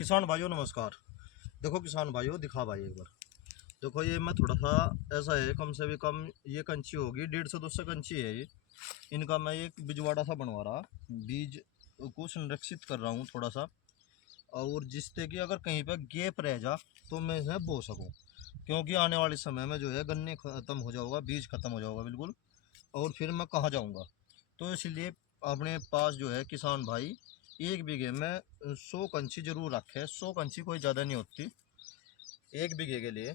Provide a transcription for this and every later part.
किसान भाइयों नमस्कार। देखो किसान भाइयों, दिखा भाई एक बार। देखो ये मैं थोड़ा सा ऐसा है, कम से भी कम ये कंची होगी 150-200 कंची है ये। इनका मैं एक बिजवाड़ा सा बनवा रहा, बीज को संरक्षित कर रहा हूँ थोड़ा सा, और जिससे कि अगर कहीं पर गैप रह जा तो मैं इसे बो सकूँ, क्योंकि आने वाले समय में जो है गन्ने ख़त्म हो जाऊँगा, बीज ख़त्म हो जाऊँगा बिल्कुल, और फिर मैं कहाँ जाऊँगा। तो इसलिए अपने पास जो है किसान भाई 1 बीघे में 100 कंची जरूर रखे। 100 कंची कोई ज़्यादा नहीं होती 1 बीघे के लिए।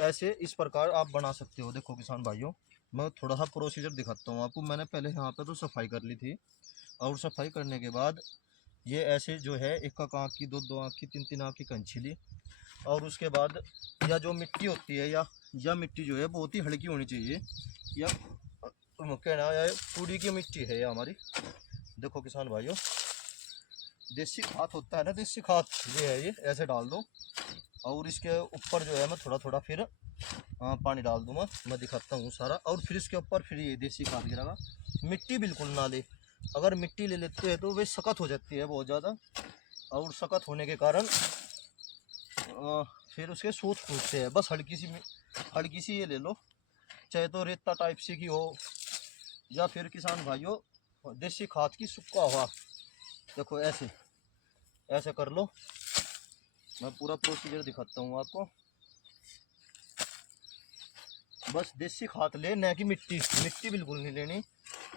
ऐसे इस प्रकार आप बना सकते हो। देखो किसान भाइयों, मैं थोड़ा सा प्रोसीजर दिखाता हूँ आपको। मैंने पहले यहाँ पे तो सफाई कर ली थी, और सफाई करने के बाद ये ऐसे जो है 1 आँख की, 2 आँख की, 3 आँख की कंची ली। और उसके बाद या जो मिट्टी होती है, या मिट्टी जो है बहुत ही हल्की होनी चाहिए, या कहना या पूड़ी की मिट्टी है ये हमारी। देखो किसान भाइयों, देसी खाद होता है ना, देसी खाद ये है, ये ऐसे डाल दो, और इसके ऊपर जो है मैं थोड़ा थोड़ा फिर पानी डाल दूंगा। मैं दिखाता हूँ सारा, और फिर इसके ऊपर फिर ये देसी खाद गिरेगा। मिट्टी बिल्कुल ना ले, अगर मिट्टी ले लेते हैं तो वे सख्त हो जाती है बहुत ज़्यादा, और सख्त होने के कारण फिर उसके सूत फूटते हैं। बस हल्की सी ये ले लो, चाहे तो रेता टाइप सी की हो, या फिर किसान भाइयों देसी खाद की सुक्का हुआ। देखो ऐसे ऐसे कर लो। मैं पूरा प्रोसीजर दिखाता हूँ आपको। बस देसी खाद ले, न कि मिट्टी बिल्कुल नहीं लेनी।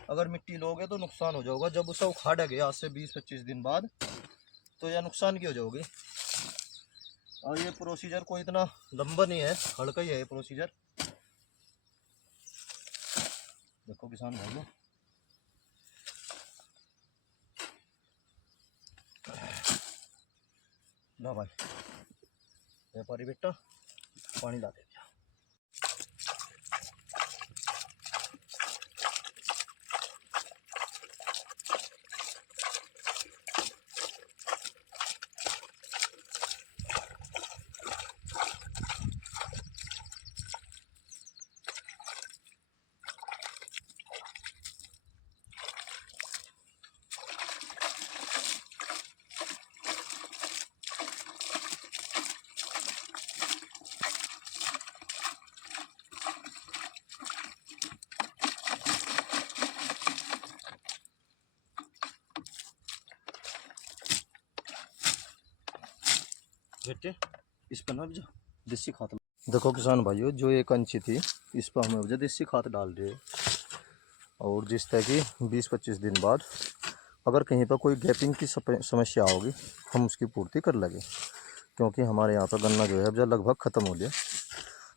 अगर मिट्टी लोगे तो नुकसान हो जाएगा। जब उसे उखाड़ा गया आज से 20-25 दिन बाद, तो यह नुकसान की हो जाओगे। और ये प्रोसीजर कोई इतना लंबा नहीं है, हल्का ही है ये प्रोसीजर। देखो किसान भाइयों, ला भाई व्यापारी बेटा पानी ला दे। बेटे इस पर ना देसी खाद। देखो किसान भाइयों, जो एक कंची थी इस पर हमें देसी खाद डाल रहे हैं, और जिस तरह की 20-25 दिन बाद अगर कहीं पर कोई गैपिंग की समस्या होगी, हम उसकी पूर्ति कर लेंगे, क्योंकि हमारे यहाँ पर गन्ना जो है अब लगभग ख़त्म हो गया।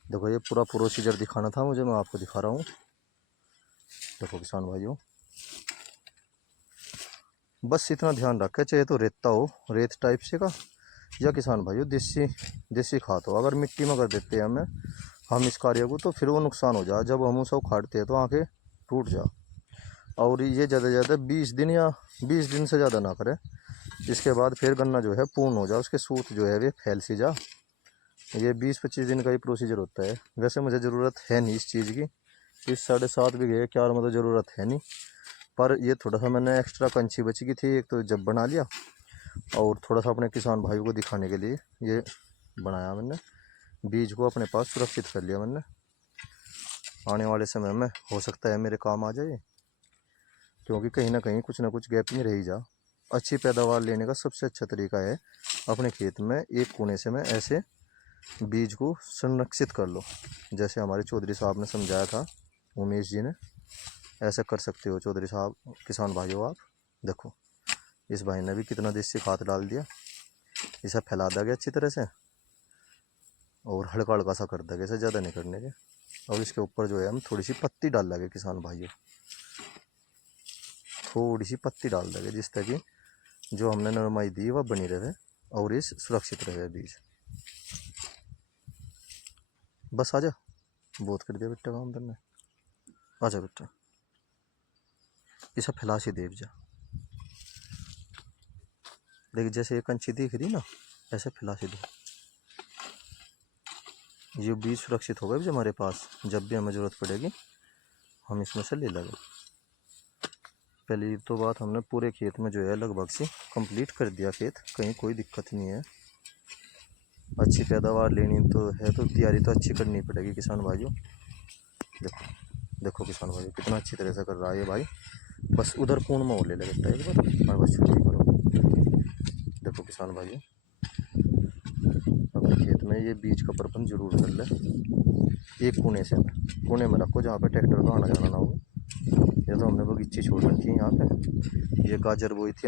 देखो ये पूरा प्रोसीजर दिखाना था मुझे, मैं आपको दिखा रहा हूँ। देखो किसान भाइयों, बस इतना ध्यान रखें, चाहे तो रेता हो, रेत टाइप से का, या किसान भाइयों देसी खाद हो। अगर मिट्टी में कर देते हैं हम इस कार्य को, तो फिर वो नुकसान हो जाए। जब हम उसे उखाड़ते हैं तो आँखें टूट जा। और ये ज़्यादा से ज़्यादा 20 दिन या 20 दिन से ज़्यादा ना करें। इसके बाद फिर गन्ना जो है पूर्ण हो जाए, उसके सूत जो है वे फैल सी जा। ये 20-25 दिन का ही प्रोसीजर होता है। वैसे मुझे ज़रूरत है नहीं इस चीज़ की, इस 7.5 बीघे क्यार में तो ज़रूरत है नहीं, पर ये थोड़ा सा मैंने एक्स्ट्रा कंची बची की थी, एक तो जब बना लिया, और थोड़ा सा अपने किसान भाइयों को दिखाने के लिए ये बनाया मैंने। बीज को अपने पास सुरक्षित कर लिया मैंने, आने वाले समय में हो सकता है मेरे काम आ जाए, क्योंकि कहीं ना कहीं कुछ ना कुछ गैपिंग रह ही जा। अच्छी पैदावार लेने का सबसे अच्छा तरीका है अपने खेत में एक कोने से मैं ऐसे बीज को संरक्षित कर लो, जैसे हमारे चौधरी साहब ने समझाया था, उमेश जी ने। ऐसा कर सकते हो चौधरी साहब, किसान भाइयों आप देखो, इस भाई ने भी कितना देसी खाद डाल दिया। इसे फैला दिया गया अच्छी तरह से, और हल्का हल्का सा कर देंगे, इसे ज़्यादा नहीं करने के। और इसके ऊपर जो है हम थोड़ी सी पत्ती डाल देंगे किसान भाइयों, थोड़ी सी पत्ती डाल देंगे, जिस तरह की जो हमने नरमाई दी वह बनी रहे और इस सुरक्षित रहे बीज। बस आजा, बहुत कर दिया बेटा काम करने, आजा बेटा, इसे फैला सी देव जा। देख जैसे ये कंची दिख रही ना, ऐसे फैला सी दे। ये बीज सुरक्षित होगा भी हमारे पास, जब भी हमें ज़रूरत पड़ेगी हम इसमें से ले लेंगे। पहली तो बात, हमने पूरे खेत में जो है लगभग से कंप्लीट कर दिया खेत, कहीं कोई दिक्कत नहीं है। अच्छी पैदावार लेनी तो है तो तैयारी तो अच्छी करनी पड़ेगी किसान भाइयों। देखो देखो किसान भाइयों कितना अच्छी तरह से कर रहा है ये भाई। बस उधर पूर्ण में और ले ले बेटा एक बार और बस छुट्टी करो। देखो किसान भाइयों अपने खेत में ये बीज का प्रबंध जरूर कर ले। एक कोने में रखो जहाँ पे ट्रैक्टर का आना जाना ना हो। ये तो हमने बगीची छोड़ रखी है यहाँ पे। ये गाजर बोई थी